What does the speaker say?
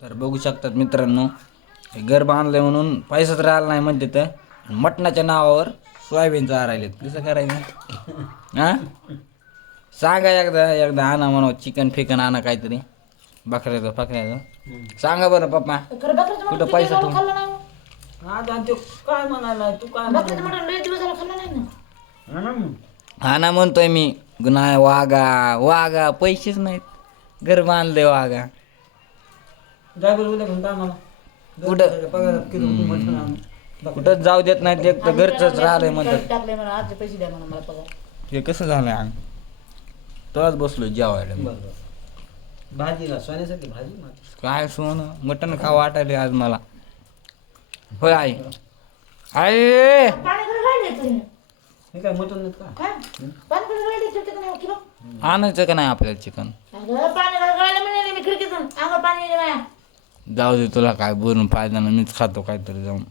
तर बघू शकतात मित्रांनो, हे घर बांधलंय म्हणून पैसाच राहिला नाही म्हणते तर मटणाच्या नावावर सोयाबीन चारायलेत. कसं करायचं हा? सांगा एकदा एकदा आणा म्हणा चिकन फिकन आणा काहीतरी बकऱ्याचं सांगा बरं पप्पा. खरं बकऱ्याचं मटण कुठं किती पैसा दिवस ठेवून झालं खाल्लं नाही. आज आणि तो काय म्हणाला तू काय बकऱ्याचं मटण लय दिवस झालं खाल्लं नाही ना. म्हणाला आणा म्हणतोय मी. नाही वागा पैसेच नाहीत. घर बांधले वागा ड्रायव्हर उद्या म्हणता आम्हाला कुठं? पगारात किलो म्हटलं आम्ही. कुठंच जाऊ देत नाहीत. एक तर घरचंच राहिलंय म्हणतात. टाकले म्हणा आजचे पैसे द्या म्हणा मला पगार. हे कसं झालंय अंग तोच बसलो जेवायला. बरं. भाजीला सोन्यासाठी भाजी मात्र. काय सोनं मटण खावं वाटायले आज मला. होय आई आई पाणी घरी राहिले तुम्ही हे काय मटण नाही का काय पाणी घरी राहिले खिडकीतून एक किलो. आणायचं का नाही आपल्याला चिकन? अगं पाणी घरी राहिले म्हणे मी खिडकीतून अंगावर पाणी येईल माया. जाऊ दे तुला काय बोलून फायदा नाही. मीच खातो काहीतरी जाऊन.